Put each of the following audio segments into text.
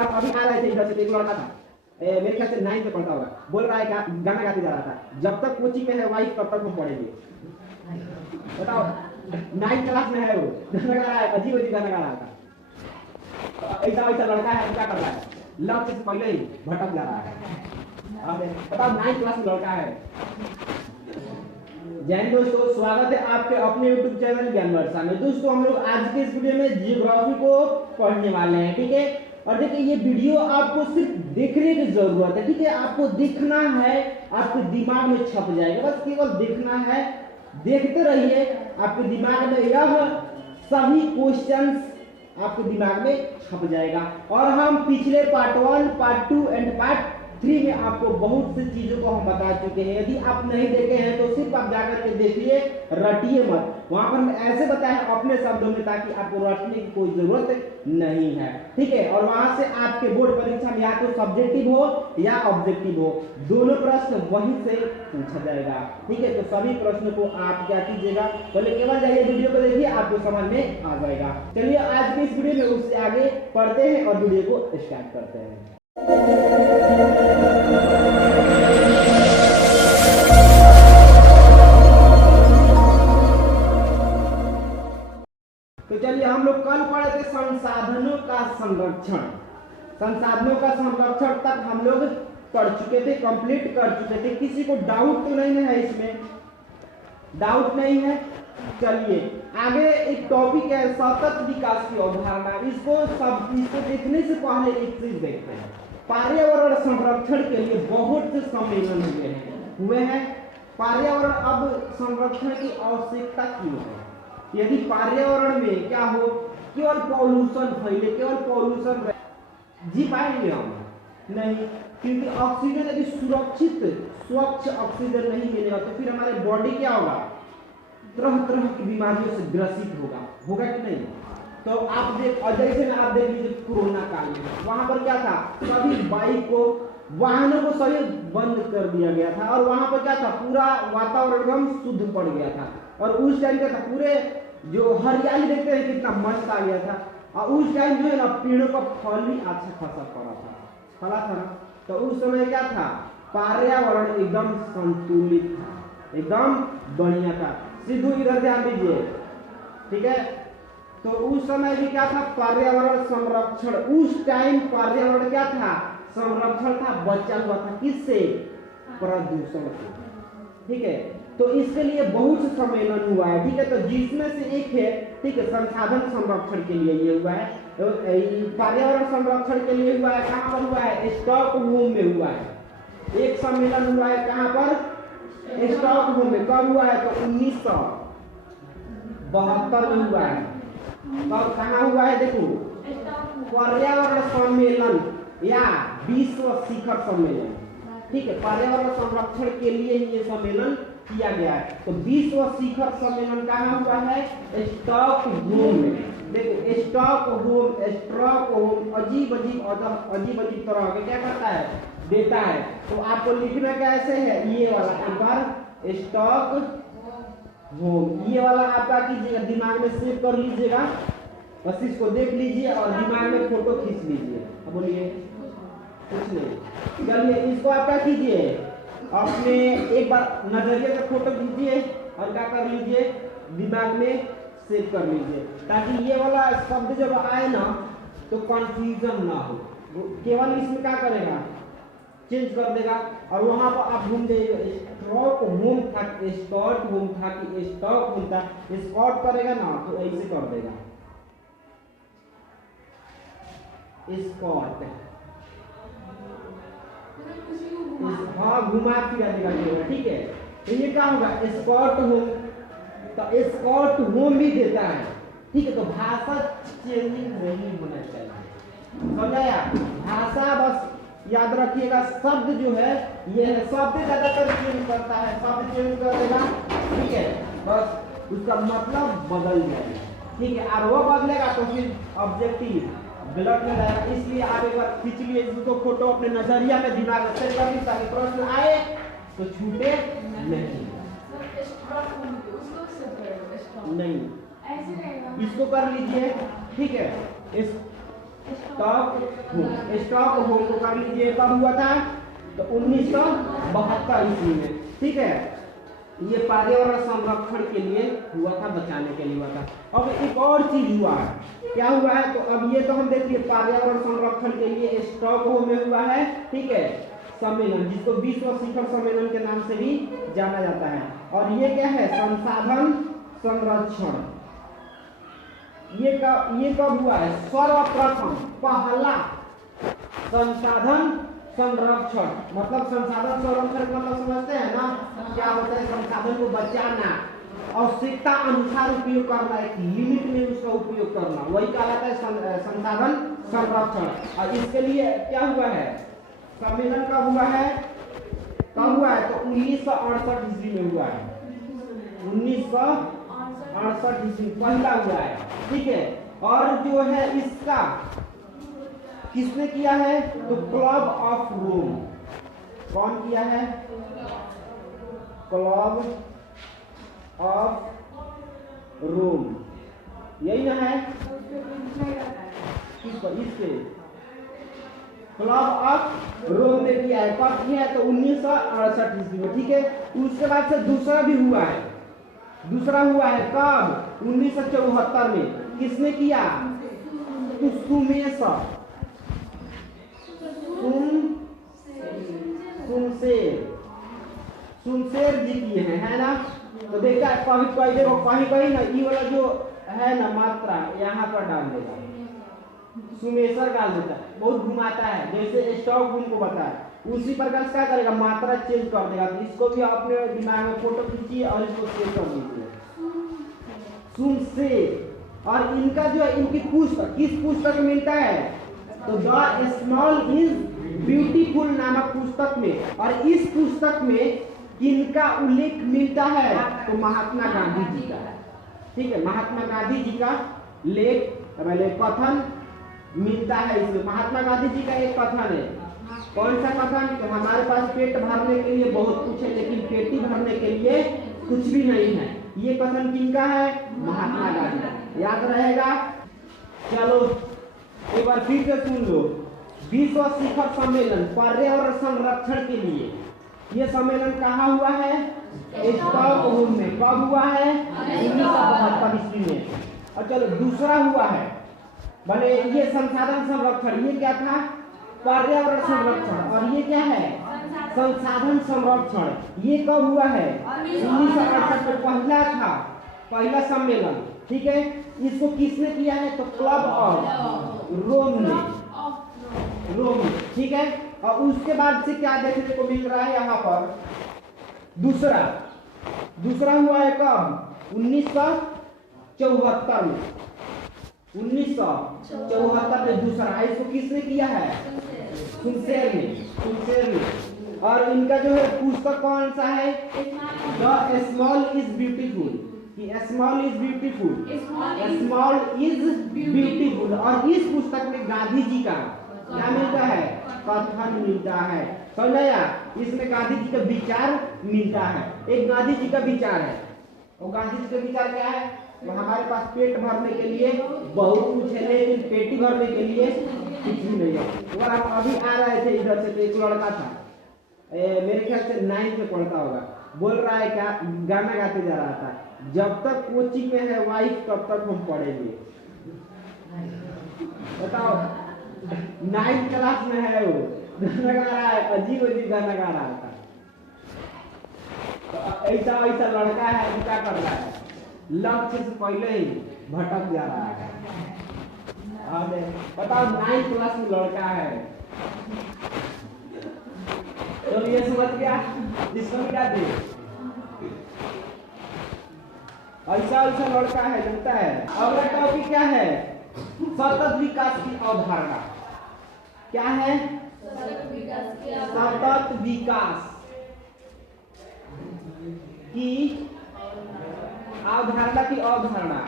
हम अभी आ रहे थे इधर से, एक लड़का था मेरे ख्याल से 9th में पढ़ता होगा, बोल रहा है कि गाना गाते जा रहा था, जब तक कोचिंग में है वाइफ तब तक हम पढ़ेंगे। बताओ 9th क्लास में है वो, गाना गा रहा है, अजीब अजीब गाना गा रहा था। ऐसा वैसा लड़का है, क्या कर रहा है, लक्ष्य से पहले ही भटक जा रहा है। बताओ 9th क्लास में लड़का है। जय हिंद दोस्तों, स्वागत है आपके अपने YouTube चैनल ज्ञान वर्षा में। दोस्तों हम लोग आज के इस वीडियो में जियोग्राफी को पढ़ने वाले हैं, ठीक है। और देखिए ये वीडियो आपको सिर्फ देखने की जरूरत है, ठीक है। आपको देखना है, आपके दिमाग में छप जाएगा, बस केवल देखना है, देखते रहिए। आपके दिमाग में यह सभी क्वेश्चंस आपके दिमाग में छप जाएगा। और हम पिछले पार्ट 1, पार्ट 2 एंड पार्ट 3 में आपको बहुत सी चीजों को हम बता चुके हैं। यदि आप नहीं देखे हैं तो सिर्फ आप जाकर के देखिए, रटिए मत। वहां पर हम ऐसे बताए हैं अपने शब्दों में, ताकि आपको रटने की कोई जरूरत नहीं है, ठीक है। और वहां से आपके बोर्ड परीक्षा में या तो सब्जेक्टिव हो या ऑब्जेक्टिव हो, दोनों प्रश्न वहीं से पूछा जाएगा, ठीक है। तो सभी प्रश्नों को आप क्या कीजिएगा, पहले केवल जाइए वीडियो को देखिए, आपको समझ में आ जाएगा। चलिए आज के इस वीडियो में उससे आगे पढ़ते हैं और वीडियो को स्टार्ट करते हैं। तो चलिए हम लोग कल पढ़े थे संसाधनों का संरक्षण। संसाधनों का संरक्षण तक हम लोग पढ़ चुके थे, कंप्लीट कर चुके थे। किसी को डाउट तो नहीं है इसमें? डाउट नहीं है। चलिए आगे एक टॉपिक है सतत विकास की अवधारणा। इसको देखने से पहले एक चीज देखते हैं। पर्यावरण संरक्षण के लिए बहुत से सम्मेलन हुए हैं। पर्यावरण अब संरक्षण की आवश्यकता क्यों है? यदि पर्यावरण में क्या हो, केवल पॉल्यूशन फैले, केवल पॉल्यूशन, जी पाएंगे हम? नहीं, क्योंकि ऑक्सीजन यदि सुरक्षित स्वच्छ ऑक्सीजन नहीं मिलेगा तो फिर हमारे बॉडी क्या होगा, तरह तरह की बीमारियों से ग्रसित होगा कि नहीं? तो आप देख, और जैसे में आप देख लीजिए कोरोना काल में वहां पर क्या था, सभी बाइक को, वाहनों को सभी बंद कर दिया गया था। और वहां पर क्या था, पूरा वातावरण एकदम शुद्ध पड़ गया था। और उस टाइम क्या था, पूरे जो हरियाली देखते हैं कितना मस्त आ गया था। और उस टाइम जो है ना पेड़ों का फल भी अच्छा खासा फला था ना। तो उस समय क्या था, पर्यावरण एकदम संतुलित था, एकदम बढ़िया था। सिद्धू इधर ध्यान दीजिए, ठीक है। तो उस समय भी क्या था, पर्यावरण संरक्षण। उस टाइम पर्यावरण क्या था, संरक्षण था, बचा हुआ था। किससे? प्रदूषण से, ठीक है। तो इसके लिए बहुत से सम्मेलन हुआ है, ठीक है। तो जिसमें से एक है, ठीक है, संसाधन संरक्षण के लिए ये हुआ है। तो पर्यावरण संरक्षण के लिए हुआ है, कहाँ पर हुआ है? स्टॉकहोम में हुआ है। एक सम्मेलन हुआ है, कहाँ पर? स्टॉकहोम में। कब हुआ है? तो 1972 में हुआ है। तब कहाँ हुआ है? देखो, पर्यावरण सम्मेलन या विश्व शिखर सम्मेलन, ठीक है। पर्यावरण संरक्षण के लिए ये सम्मेलन किया गया है। तो विश्व शिखर सम्मेलन कहाँ हुआ है? स्टॉकहोम में। देखो स्टॉकहोम अजीब अजीब तरह के क्या करता है, देता है। तो आपको लिखना कैसे है, ये वाला एक बार स्टॉकहोम, ये वाला आपका कीजिएगा, दिमाग में सेव कर लीजिएगा, बस इसको देख लीजिए और दिमाग में फोटो खींच लीजिए। अब बोलिए, कुछ नहीं। चलिए इसको आप क्या कीजिए, अपने एक बार नजरिए से फोटो खींचिए और क्या कर लीजिए, दिमाग में सेव कर लीजिए, ताकि ये वाला शब्द जब आए ना तो कंफ्यूजन ना हो। केवल इसमें क्या करेगा, चेंज कर देगा। और वहां पर आप घूम जाइए, स्टॉकहोम था कि स्टॉकहोम था, स्कॉट करेगा ना तो ऐसे कर देगा, स्कॉट। हाँ, घुमा फिरा देगा, ठीक है। तो ये क्या होगा, स्कॉटहोम। तो स्कॉटहोम भी देता है, ठीक है। तो भाषा चेंजिंग नहीं होना चाहिए, समझाया? भाषा बस याद रखिएगा, शब्द जो है ये है, शब्द ज्यादातर चेंज करता है, शब्द चेंज कर देगा, ठीक है, बस उसका मतलब बदल जाएगा, ठीक है। और वो बदलेगा तो फिर ऑब्जेक्टिव गलत में जाएगा। इसलिए आप एक बार खींच लिए इसको फोटो अपने नजरिया में, दिमाग में सेट कर लीजिए, ताकि प्रश्न आए तो छूटे नहीं। इसको कर लीजिए, ठीक है। स्टॉकहोम को कर लीजिए, कब हुआ था? तो 1972 ईस्वी में। ठीक है, ये पर्यावरण संरक्षण के लिए हुआ था, बचाने के लिए हुआ था। अब एक और चीज हुआ है, क्या हुआ है? तो अब ये तो हम देखिए पर्यावरण संरक्षण के लिए स्टॉकहोम में हुआ है, ठीक है, सम्मेलन, जिसको विश्व शिखर सम्मेलन के नाम से भी जाना जाता है। और ये क्या है? संसाधन संरक्षण। ये कब हुआ है? सर्वप्रथम पहला संसाधन संरक्षण, मतलब संसाधन संरक्षण मतलब समझते हैं ना क्या होता है? संसाधन को बचाना, आवश्यकता अनुसार उपयोग करना, एक लिमिट में उसका उपयोग करना, वही कहलाता है संसाधन संरक्षण। और इसके लिए क्या हुआ है? सम्मेलन कब हुआ है? कब हुआ है? तो 1968 ईस्वी में हुआ है। 1968 ईस्वी पहला हुआ है, ठीक है। और जो है इसका किसने किया है? तो क्लब ऑफ रोम। कौन किया है? क्लब ऑफ रोम, यही ना है? किस पर? इस पे क्लब ऑफ रोम ने किया है। कब किया है? तो 1968 ईस्वी में, ठीक है। उसके बाद से दूसरा भी हुआ है। दूसरा हुआ है कब? 1974 में। किसने किया? सुनसेर जी किए हैं, है ना? तो देखा कहीं देखो, कहीं ना ये वाला जो है ना मात्रा यहाँ पर डाल देगा, सुमेसर डाल देता है, बहुत घुमाता है, जैसे स्टॉकहोम को बताया उसी प्रकार से क्या करेगा? मात्रा चेंज कर देगा। तो इसको भी अपने दिमाग में फोटो खींचिए और इसको सेव कर दीजिए, सुनसेर। और इनका जो है, इनकी पुस्तक किस पुस्तक में मिलता है? तो द स्मॉल इज ब्यूटीफुल नामक पुस्तक में। और इस पुस्तक में किनका उल्लेख मिलता है? तो महात्मा गांधी जी का, ठीक है, महात्मा गांधी जी का लेख कथन मिलता है इसमें। महात्मा गांधी जी का एक कथन है। कौन सा कथन? तो हमारे पास पेट भरने के लिए बहुत कुछ है, लेकिन पेटी भरने के लिए कुछ भी नहीं है। ये कथन किनका है? महात्मा गांधी। याद रहेगा? चलो एक बार फिर से सुन लो। विश्व शिखर सम्मेलन पर्यावरण संरक्षण के लिए, ये सम्मेलन कहाँ हुआ है? स्टॉकहोम में। कब हुआ है? 1972 ईस्वी में। और चलो दूसरा हुआ है, भले ये संसाधन संरक्षण, ये क्या था? पर्यावरण संरक्षण। और ये क्या है? संसाधन संरक्षण। ये कब हुआ है? 1968 में पहला था, पहला सम्मेलन, ठीक है। इसको किसने किया है? तो क्लब ऑफ रोम ने, ठीक है। और उसके बाद से क्या देखने को मिल रहा है यहाँ पर? दूसरा हुआ है कब? 1974 में। 1974 में दूसरा है। इसको किसने किया है? सुनसेर ने। और इनका जो है पुस्तक कौन सा है? The small is beautiful. Small is beautiful. और इस पुस्तक में गांधी जी का क्या मिलता है? कथन मिलता है। समझाया? इसमें गांधी जी का विचार मिलता है। एक गांधी जी का विचार है, और गांधी जी का विचार क्या है? तो हमारे पास पेट भरने के लिए बहुत कुछ है, लेकिन पेटी भरने के लिए कुछ भी नहीं है। और हम अभी आ रहे थे इधर से, तो एक लड़का था, मेरे ख्याल से 9th में पढ़ता होगा, बोल रहा है क्या, गाना गाते जा रहा था, जब तक कोचिंग में है वाइफ तब तक हम पढ़ेंगे। बताओ, 9th क्लास में है वो, गाना गा रहा है, अजीब गाना गा रहा था। तो ऐसा लड़का है, वो क्या कर रहा है? लक्ष्य से पहले ही भटक जा रहा है। बताओ, 9th क्लास में लड़का है, तो ये समझ गया, इसको क्या दे? ऐसा लड़का है, लगता है। अगला टॉपिक क्या है? सतत विकास की अवधारणा। क्या है? सतत विकास की अवधारणा की अवधारणा।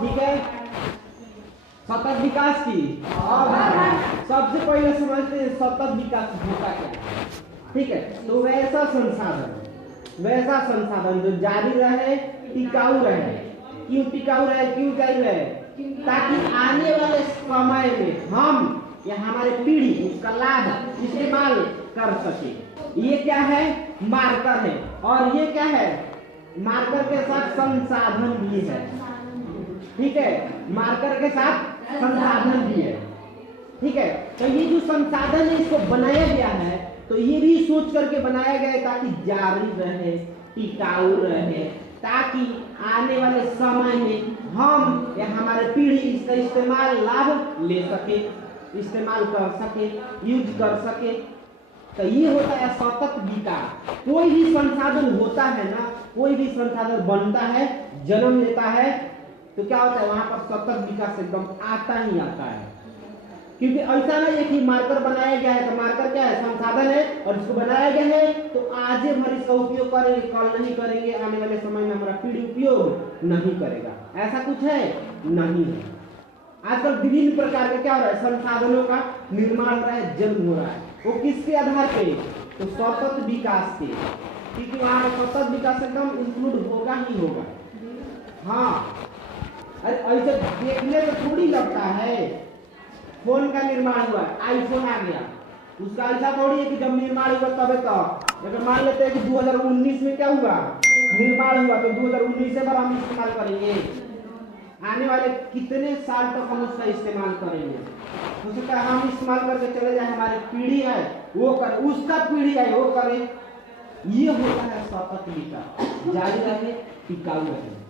ठीक है, सतत विकास की अवधारणा। सबसे पहले समझते हैं सतत विकास होता क्या है। ठीक है, तो वैसा संसाधन जो जारी रहे, टिकाऊ रहे, क्यों टिकाऊ रहे, क्यों जारी रहे? ताकि आने वाले समय में हम या हमारे पीढ़ी उसका लाभ इस्तेमाल कर सके। ये क्या है? मार्कर है। और ये क्या है? मार्कर के साथ संसाधन भी है। ठीक है, मार्कर के साथ संसाधन भी है। ठीक है, तो ये जो संसाधन है इसको बनाया गया है, तो ये भी सोच करके बनाया गया है ताकि जारी रहे, टिकाऊ रहे, ताकि आने वाले समय में हम या हमारे पीढ़ी इसका इस्तेमाल लाभ ले सके, इस्तेमाल कर सके, यूज कर सके। तो ये होता है सतत विकास। कोई भी संसाधन होता है ना, कोई भी संसाधन बनता है, जन्म लेता है, तो क्या होता है वहां पर सतत विकास एकदम आता ही आता है। क्योंकि ऐसा नहीं है कि मार्कर बनाया गया है तो मार्कर क्या है? संसाधन है, और इसको बनाया गया है तो आज भर इसका उपयोग करेंगे, कल नहीं करेंगे, आने वाले समय में हमारा पीढ़ी उपयोग नहीं करेगा, ऐसा कुछ है? नहीं है। आजकल विभिन्न प्रकार के क्या हो रहा है? संसाधनों का निर्माण हो रहा है, जन्म हो रहा है। वो किसके आधार पे? तो सतत विकास के, क्योंकि वहां सतत विकास एकदम इंक्लूड होगा ही होगा। हाँ, अरे ऐसे देखने तो थोड़ी लगता है। फोन का निर्माण हुआ, आईफोन आ गया, उसका ऐसा थोड़ी है कि जब निर्माण हुआ तब तक। अगर मान लेते हैं कि 2019 में क्या हुआ? निर्माण हुआ, तो 2019 से हम इस्तेमाल करेंगे, आने वाले कितने साल तक हम उसका इस्तेमाल करेंगे? हो सकता है हम इस्तेमाल करके चले जाए, हमारी पीढ़ी है वो करे, उसका पीढ़ी है वो करे। ये होता है सतत विकास, जारी रहे, टिकाऊ रहे।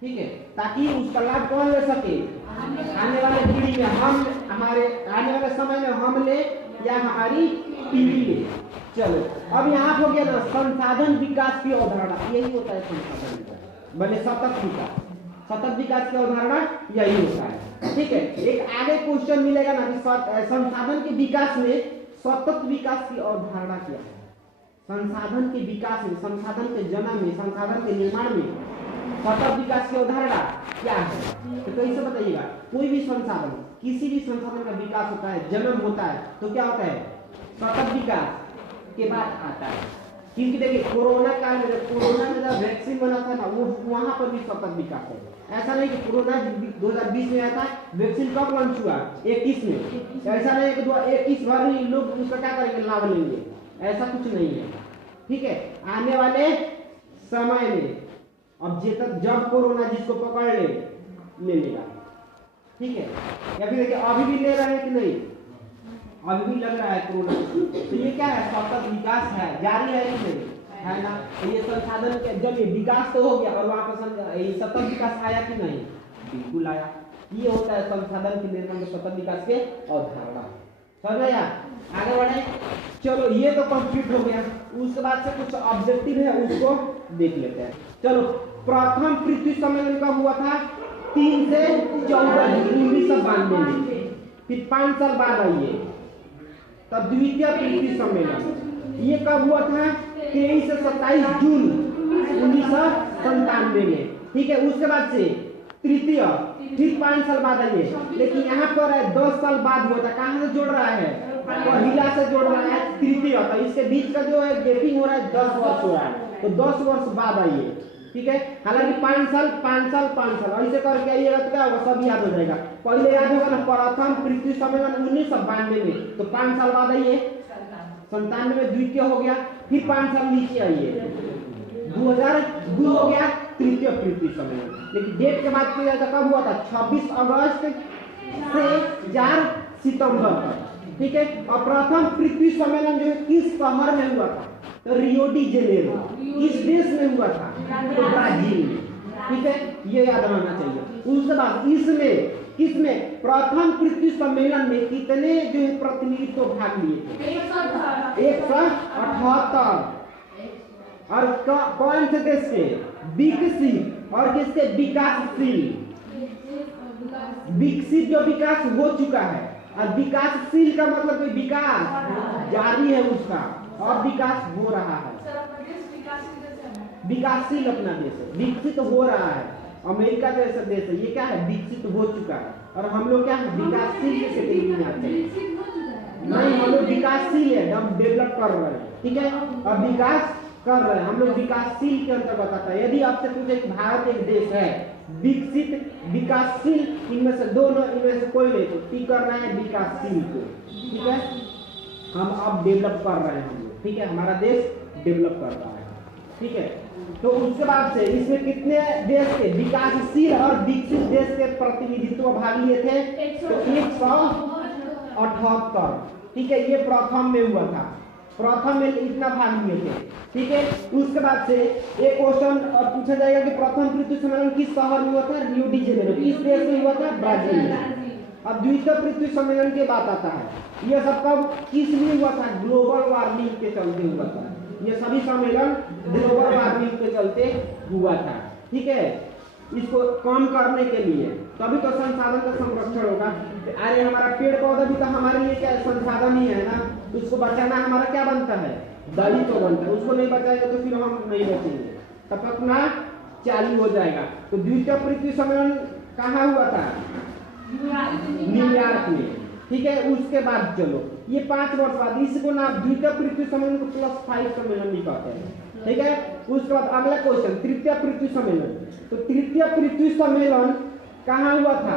ठीक है, ताकि उसका लाभ कौन ले सके? आने वाले पीढ़ी में हम, हमारे आने वाले समय में हम ले या हमारी पीढ़ी ले। चलो, अब यहाँ हो गया ना संसाधन विकास की अवधारणा। यही होता है संसाधन विकास, बने सतत विकास। सतत विकास की अवधारणा यही होता है। ठीक है, एक आगे क्वेश्चन मिलेगा ना कि संसाधन के विकास में सतत विकास की अवधारणा क्या है? संसाधन के विकास में, संसाधन के जन्म में, संसाधन के निर्माण में सतत विकास की अवधारणा क्या है? तो कैसे बताइएगा? कोई भी संसाधन, किसी भी संसाधन का विकास होता है, जन्म होता है, तो क्या होता है? सतत विकास के बाद आता है। क्योंकि देखिए कोरोना काल में, कोरोना में जब वैक्सीन बना था ना, वो वहां पर भी सतत विकास है। ऐसा नहीं कि कोरोना 2020 में आया था, वैक्सीन कब लॉन्च हुआ? 21 में। ऐसा नहीं कि 21 भर ही लोग उसका क्या करेंगे? लाभ लेंगे, ऐसा कुछ नहीं है। ठीक है, आने वाले समय में अब जब कोरोना जिसको पकड़ ले लेगा। ठीक है, या फिर देखिए अभी भी ले रहे हैं कि नहीं? अभी भी लग रहा है कोरोना। तो ये क्या है? सतत विकास है, जारी है कि नहीं? है ना? तो ये संसाधन के जब ये विकास तो हो गया और वहां पर ये सतत विकास आया कि नहीं? बिल्कुल आया। ये होता है संसाधन के निर्माण में सतत विकास के अवधारणा। समझ आया? आगे बढ़े। चलो, ये तो कंप्लीट हो गया। उसके बाद से कुछ ऑब्जेक्टिव है, उसको देख लेते हैं। चलो, प्रथम पृथ्वी सम्मेलन कब हुआ था? 3 से 14 1992 में। फिर 5 साल बाद आइए तब द्वितीय पृथ्वी सम्मेलन। ये कब हुआ था? 23 से 27 जून 1997 में। ठीक है, उसके बाद से तृतीय, फिर 5 साल बाद आइए। लेकिन यहाँ पर 10 साल बाद हुआ था। कहाँ से जोड़ रहा है? पहिला से जोड़ रहा है तृतीय। तो इसके बीच का जो है गैपिंग हो रहा है, 10 वर्ष हो रहा है, तो 10 वर्ष बाद आइए। ठीक है, हालांकि 5 साल 5 साल 5 साल ऐसे करके आइएगा तो क्या होगा? सब याद हो जाएगा। पहले याद होगा ना, प्रथम पृथ्वी सम्मेलन 1992 में, तो 5 साल बाद आइए 97 में द्वितीय हो गया। फिर 5 साल नीचे आइए 2002 हो गया तृतीय पृथ्वी सम्मेलन। लेकिन डेट के बात किया जाए तो कब हुआ था? 26 अगस्त से 4 सितंबर तक। ठीक है, और प्रथम पृथ्वी सम्मेलन जो है किस शहर में हुआ था? तो रियो डी जेनेरो। किस देश में हुआ था? तो ब्राजील में। ठीक है, ये याद रहना चाहिए। उसके बाद इसमें किसमें? प्रथम पृथ्वी सम्मेलन में कितने जो है प्रतिनिधित्व भाग लिए थे? 178। और कौन से देश के? विकसित और किसके? विकासशील। विकसित जो विकास हो चुका है, और विकासशील का मतलब कोई विकास जारी है उसका, और विकास हो रहा है। विकासशील अपना देश है, विकसित हो रहा है। अमेरिका जैसा देश है, ये क्या है? विकसित हो चुका है। और हम लोग क्या है? विकासशील के कैटेगरी में आते हैं। नहीं, हम लोग विकासशील है, हम डेवलप कर रहे हैं। ठीक है, और विकास कर रहे हैं हम लोग, विकासशील के अंतर्गत आता है। यदि आपसे पूछे कि भारत एक देश है विकसित, विकासशील, इनमें से दोनों, इनमें से कोई नहीं, तो टी करना है विकासशील को। ठीक है, हम अब डेवलप कर रहे हैं हम लोग, ठीक है, हमारा देश डेवलप कर रहा है। ठीक है, तो उसके बाद से इसमें कितने देश के विकासशील और विकसित देश के प्रतिनिधित्व भाग लिए थे? तो 178। ठीक है, ये प्रथम में हुआ था, प्रथम में इतना भाग लिए थे। ठीक है, उसके बाद से एक क्वेश्चन पूछा जाएगा कि प्रथम पृथ्वी सम्मेलन किस शहर में हुआ था? रियो डी जेनेरो, किस देश में हुआ था? ब्राजील में। अब द्वितीय पृथ्वी सम्मेलन की बात आता है, यह सब कब किस लिए हुआ था? ग्लोबल वार्मिंग के चलते हुआ था। ये सभी सम्मेलन ग्लोबल वार्मिंग के चलते हुआ था। ठीक है, इसको कम करने के लिए, तभी तो संसाधन का संरक्षण होगा। अरे हमारा पेड़ पौधा भी तो हमारे लिए क्या संसाधन ही है ना, उसको बचाना हमारा क्या बनता है? दायित्व तो बनता है। उसको नहीं बचाएगा तो फिर हम नहीं बचेंगे, तब तक ना चालू हो जाएगा। तो द्वितीय पृथ्वी सम्मेलन कहाँ हुआ था? न्यूयॉर्क में। ठीक है, उसके बाद चलो ये 5 वर्ष बाद, इसको ना द्वितीय पृथ्वी सम्मेलन को +5 सम्मेलन भी कहते हैं। ठीक है, उसके बाद अगला क्वेश्चन, तृतीय पृथ्वी सम्मेलन। तो तृतीय पृथ्वी सम्मेलन कहाँ हुआ था?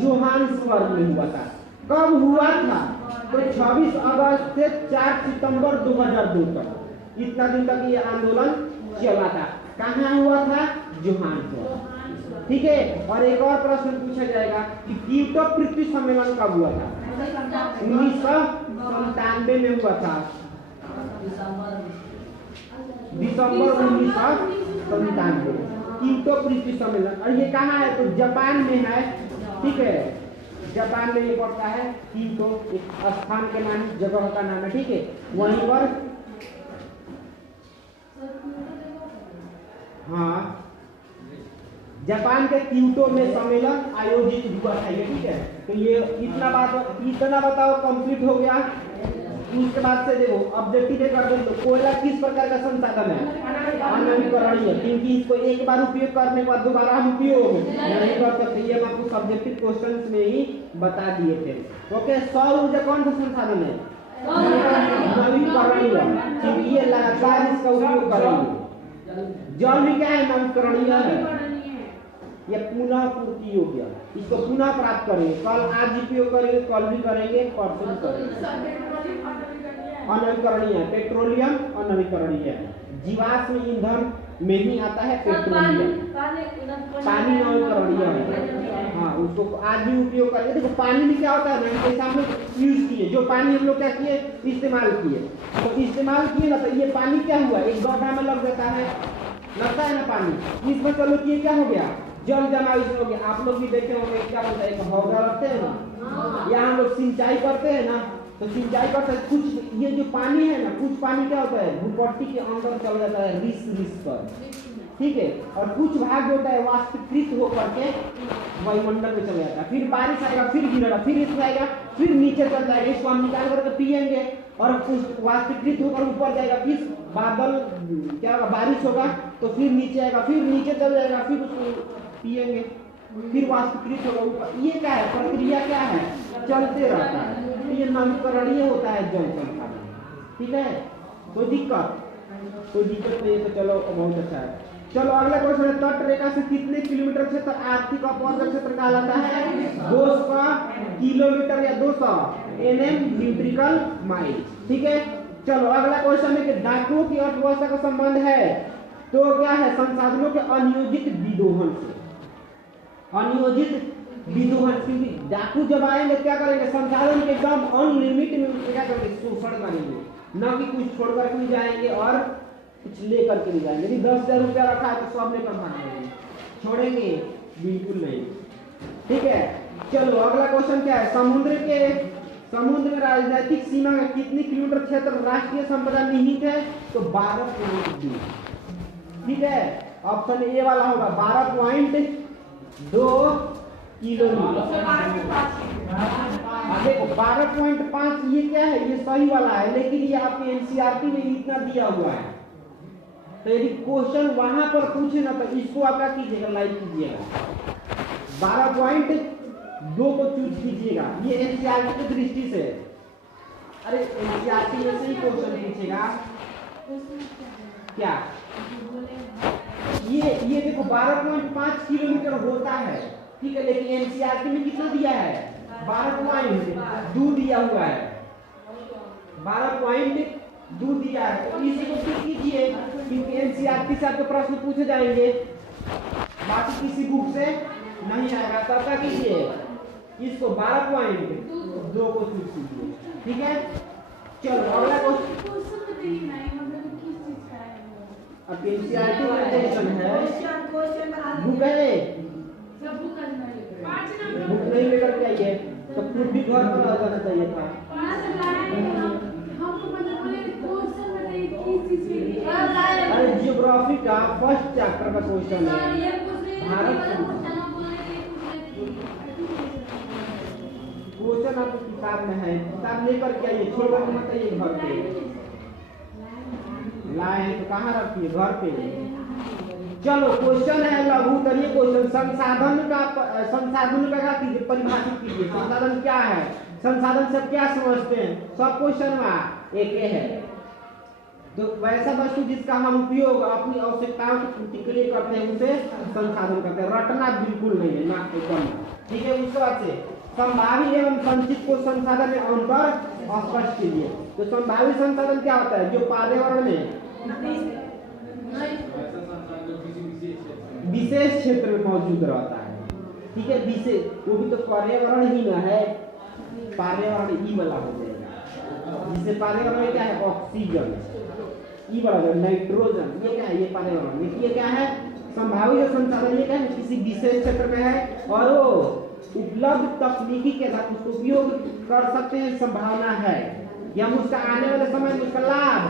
जोहान्सबर्ग में हुआ था। कब हुआ था? तो 26 अगस्त से 4 सितंबर 2002 तक, इतना दिन तक ये आंदोलन चला था। कहाँ हुआ था? जोहान्सबर्ग। ठीक है, और एक और प्रश्न पूछा जाएगा कि क्योटो पृथ्वी सम्मेलन कब हुआ था? 1997 में हुआ था, दिसंबर 1997 क्योटो पृथ्वी सम्मेलन। और ये कहाँ है? तो जापान में है। ठीक है, जापान में ये पड़ता है क्योटो, एक स्थान के नाम, जगह का नाम है। ठीक है, वहीं पर हाँ जापान के क्योटो में सम्मेलन आयोजित हुआ था ये। ठीक है, तो ये इतना बताओ कंप्लीट हो गया। उसके बाद से देखो ऑब्जेक्टिव कर दो, तो कोयला किस प्रकार का संसाधन है? अनवीकरणीय, क्योंकि इसको एक बार उपयोग करने के बाद दोबारा हम उपयोग नहीं कर सकते। ये हम आपको सब्जेक्टिव क्वेश्चंस में ही बता दिए थे। ओके, सौर ऊर्जा कौन सा संसाधन है? नवीकरणीय, क्योंकि ये लगातार इसका उपयोग करेंगे। जल भी क्या है? नवीकरणीय है, यह पुनः पूर्ति योग्य, इसको पुनः प्राप्त करेंगे। कल आज उपयोग करेंगे, कल भी करेंगे, परसों भी करेंगे। अनवीकरणीय है, पेट्रोलियम अनवीकरणीय है। जीवाश्म ईंधन में ही आता है पेट्रोलियम। पानी नवीकरणीय है, हाँ, उसको आज भी उपयोग करेंगे। देखो पानी में क्या होता है ना, जैसे हम लोग यूज किए, जो पानी हम लोग क्या किए? इस्तेमाल किए। तो इस्तेमाल किए ना, तो ये पानी क्या हुआ? एक गड्ढा में लग जाता है, लगता है ना पानी, इसमें चलो कि क्या हो गया? जल जमाव इसमें हो गया। आप लोग भी देखे होंगे, क्या बोलते हैं, एक हौदा रखते हैं ना, या हम लोग सिंचाई करते हैं ना, तो सिंचाई करते हैं, कुछ ये जो पानी है ना, कुछ पानी क्या होता है? भूपट्टी के अंदर चल जाता है, रिस पर। ठीक है, और कुछ भाग होता है वाष्पीकृत होकर के वायुमंडल में चला जाता है, फिर बारिश आएगा, फिर गिरेगा, फिर इसमें आएगा, फिर नीचे चल जाएगा, इसको हम निकाल करके पिएंगे, और वाष्पीकृत होकर ऊपर जाएगा, फिर बादल क्या होगा? बारिश होगा, तो फिर नीचे आएगा, फिर नीचे चल जाएगा, फिर उसको पिएंगे, फिर वाष्पीकृत होगा ऊपर। ये क्या है? प्रक्रिया क्या है? चलते रहता है। तो ये नवीकरणीय होता है जल संसाधन। ठीक है, कोई दिक्कत नहीं है, तो चलो बहुत अच्छा है। चलो अगला क्वेश्चन है, तट रेखा से कितने किलोमीटर क्षेत्र आर्थिक अपवर्तक क्षेत्र कहलाता है? 200 किलोमीटर या 200 nm न्यूट्रिकल माइल। ठीक है, चलो अगला क्वेश्चन है कि डाकुओं की अर्थव्यवस्था का संबंध है, तो क्या है? संसाधनों के अनियोजित विदोहन से। अनियोजित विदोहन, क्योंकि डाकू जब आएंगे क्या करेंगे? संसाधन के एकदम अनलिमिट में उसको क्या करेंगे? शोषण करेंगे, न कि कुछ छोड़ कर नहीं जाएंगे और कुछ लेकर के नहीं जाएंगे। यदि 10,000 रुपया रखा है तो सब लेकर भागेंगे, छोड़ेंगे बिल्कुल नहीं। ठीक है, चलो अगला क्वेश्चन क्या है? समुद्र में राजनीतिक सीमा में कितनी किलोमीटर क्षेत्र राष्ट्रीय संपदा निहित है? तो 12.2। ठीक है, ऑप्शन ए वाला होगा 12.2 किलोमीटर। देखो 12.5 ये क्या है? ये सही वाला है, लेकिन ये आपके एनसीईआरटी में इतना दिया हुआ है। तो यदि क्वेश्चन वहां पर पूछे ना, तो इसको आप क्या कीजिएगा? लाइक कीजिएगा, 12.2 को चूज कीजिएगा। ये एनसीईआरटी की दृष्टि से, अरे एनसीईआरटी में से ही क्वेश्चन पूछेगा क्या? ये देखो 12.5 किलोमीटर होता है, ठीक है, लेकिन एनसीईआरटी में कितना दिया है? 12.2 दिया हुआ है, 12.2 दिया है। तो इसी को ठीक कीजिए, क्योंकि एनसीईआरटी से आपके प्रश्न पूछे जाएंगे, बाकी किसी बुक से नहीं आएगा। तब क्या कीजिए, इसको 12.2 को चूज कीजिए, ठीक है। चलो अगला क्वेश्चन, अब एनसीईआरटी का क्वेश्चन है, बुक है, बुक नहीं लेकर के आइए, तो प्रूफ भी घर पर आ जाना चाहिए था। अरे जियोग्राफी का फर्स्ट चैप्टर का क्वेश्चन है, भारत क्वेश्चन आपको किताब में है, किताब लेकर के आइए, छोड़ कर मत आइए घर पे, लाए तो कहाँ रखिए, घर पे। चलो क्वेश्चन है लघुत्तरीय क्वेश्चन, संसाधन का क्या कीजिए, परिभाषित कीजिए। संसाधन क्या है, संसाधन से क्या समझते हैं, सब क्वेश्चन में एक है। तो वैसा वस्तु जिसका हम उपयोग अपनी आवश्यकताओं की पूर्ति के लिए करते हैं उसे संसाधन कहते हैं। रटना बिल्कुल नहीं है ना, एकदम, ठीक है। उसके बाद से संभावी एवं संचित को संसाधन में अंतर स्पष्ट कीजिए। तो संभावी संसाधन क्या होता है, जो पर्यावरण में विशेष क्षेत्र में मौजूद रहता है, ठीक है, विशेष, वो भी तो पर्यावरण ही ना है, पर्यावरण ई वाला हो जाएगा, जिसे पर्यावरण में क्या है, ऑक्सीजन, ई वाला हो, नाइट्रोजन, ये क्या है, ये पर्यावरण। देखिए क्या है, संभावित जो संसाधन ये क्या है, किसी विशेष क्षेत्र में है और वो उपलब्ध तकनीकी के साथ उसको उपयोग कर सकते हैं, संभावना है, या हम उसका आने वाले समय में उसका लाभ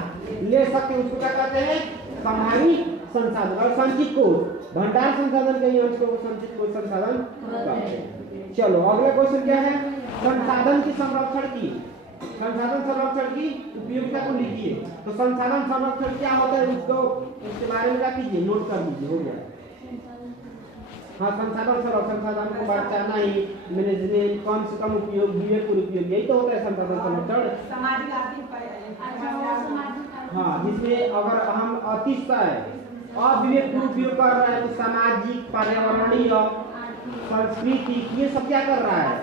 ले सकते हैं, उसको क्या कहते हैं, संभावित संसाधन। और संचित कोष, भंडार संसाधन के अंश को संचित कोष संसाधन कहते हैं। चलो अगला क्वेश्चन क्या है, संसाधन की संरक्षण की, संसाधन संरक्षण की उपयोगिता को लिखिए। तो संसाधन संरक्षण क्या होता है, उसको उसके बारे में क्या कीजिए, नोट कर लीजिए, हो गया। हाँ, संसाधन संरक्षण, संसाधन को बचाना ही, मैनेजमेंट, कम से कम उपयोग, विवेकपूर्ण उपयोग, यही तो होता है संसाधन संरक्षण। हाँ, जिसमें अगर हम अतिशय अविवेकपूर्ण उपयोग कर रहे हैं तो सामाजिक, पर्यावरणीय, सांस्कृतिक, ये सब क्या कर रहा है,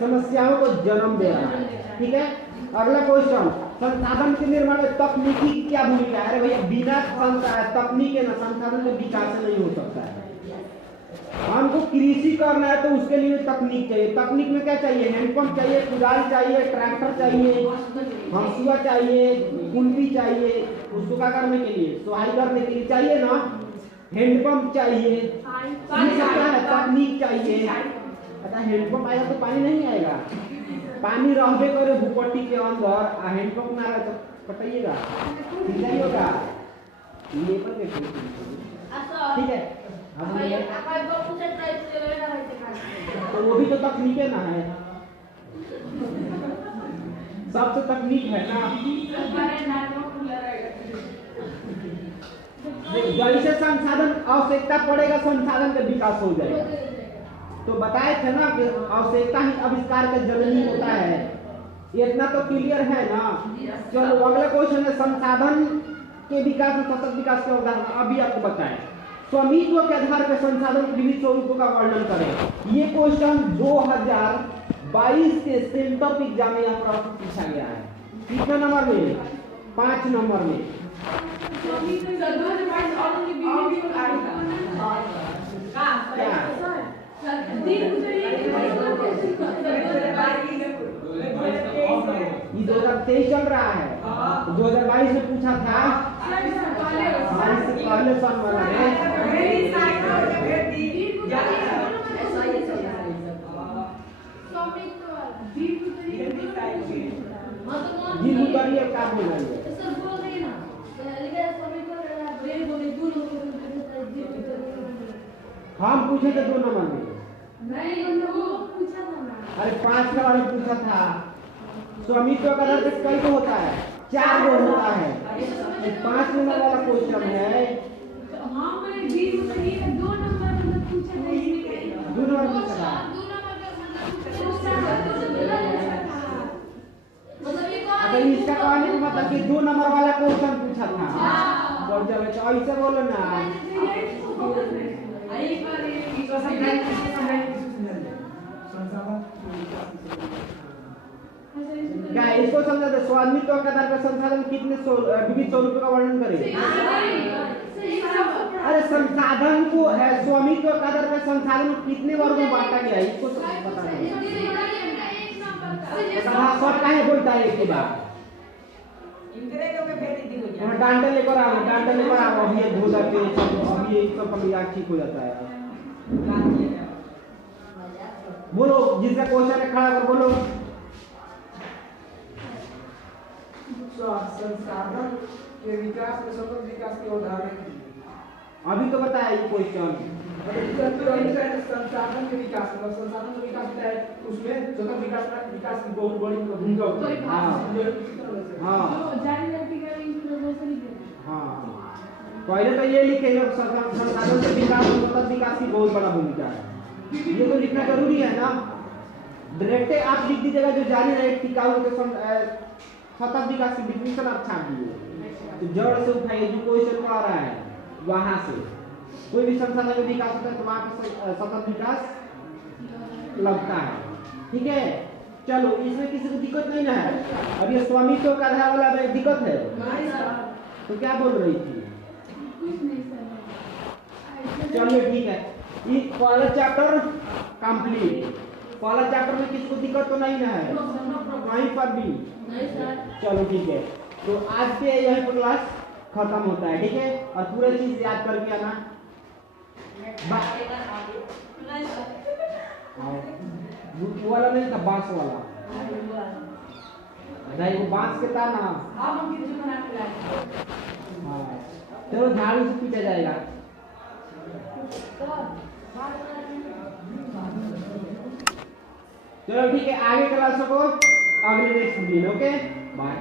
समस्याओं को जन्म दे रहा है, ठीक है। अगला क्वेश्चन, संसाधन के निर्माण में तकनीकी की क्या भूमिका है। अरे भैया, बिना तकनीक के ना संसाधन का विकास नहीं हो सकता है। हमको कृषि करना है तो उसके लिए तकनीक चाहिए। तकनीक में क्या चाहिए, हैंडपंप चाहिए, कुदाल चाहिए, ट्रैक्टर चाहिए, हंसुआ चाहिए, कुल्पी चाहिए, उसको क्या करने के लिए, सोहाई करने के लिए चाहिए ना, हैंडपंप चाहिए, ये सब क्या है, तकनीक चाहिए। अच्छा, हैंडपंप आएगा तो पानी नहीं आएगा, पानी रहबे करे भूपट्टी के अंदर, हैंडपंप ना आए तो पटाइएगा, नहीं होगा, ये पर ठीक है। तो वो भी तो तकनीक है ना, है सबसे तकनीक है ना। जैसे संसाधन आवश्यकता पड़ेगा संसाधन का विकास हो जाएगा। तो बताए थे ना कि आवश्यकता ही आविष्कार का जननी होता है, इतना तो क्लियर है ना। चलो अगला क्वेश्चन है, संसाधन के विकास में सतत विकास के उदाहरण अभी आपको बताएं। स्वामित्व के आधार पर संसाधन के विविध स्वरूपों का वर्णन करें। ये क्वेश्चन 2022 के सेंटअप एग्जाम में यहाँ पर पूछा गया है। कितने नंबर में, 5 नंबर में। ये 2023 चल रहा है, 2022 में पूछा था, पहले सन वाला है। क्या बोला हम पूछे थे 2 नंबर में, अरे 5 नंबर में पूछा था। स्वामित्व का आधार कई को होता है, 4 गो होता है। 5 नंबर वाला क्वेश्चन है, 2 नंबर पूछा था। अगर इसका कहने का मतलब कि 2 नंबर वाला क्वेश्चन पूछा था, और जब ऐसे बोलो ना, इसको समझा दे। स्वामित्व के आधार पर संसाधन कितने विविध स्वरूपों का वर्णन करें। अरे संसाधन को स्वामित्व के आधार पर संसाधन को कितने वर्गों में बांटा गया है इसको बता दो। सब काहे बोलता है एक बार डांटे लेकर आओ अभी ये धो जाते अभी एक सब का ठीक हो जाता है। बोलो जिसका क्वेश्चन है खड़ा कर बोलो। संसाधन के विकास में स्वतंत्र विकास की उदाहरण अभी तो बताया ये क्वेश्चन। संसाधन के विकास संसाधन का विकास होता है उसमें स्वतंत्र विकास की बहुत बड़ी भूमिका होती है। हाँ पहले तो ये लिखे संसाधन के विकास और स्वतंत्र विकास की बहुत बड़ा भूमिका है। ये तो लिखना जरूरी है ना। डायरेक्ट आप लिख दीजिएगा जो जारी रहे टिकाऊ के स्वतंत्र विकास की डिफिनेशन आप छाप दीजिए तो जड़ से उठाइए जो क्वेश्चन आ रहा है वहां से कोई भी संसाधन का विकास होता है तो वहां पर स्वतंत्र विकास लगता है। ठीक है चलो इसमें किसी को दिक्कत नहीं ना है। अब ये स्वामित्व का आधार वाला में दिक्कत है तो क्या बोल रही थी। चलिए ठीक है ये पहला चैप्टर कंप्लीट। पहला चैप्टर में किसी को दिक्कत तो नहीं ना है वहीं पर भी। चलो ठीक है तो आज के यही क्लास खत्म होता है। ठीक है और पूरे चीज याद करके आना। वाला नहीं था बांस वाला नहीं वो बांस के था ना। चलो झाड़ू से पीटा जाएगा। चलो ठीक है आगे क्लासों को अगले नेक्स्ट दिन। Okay bye.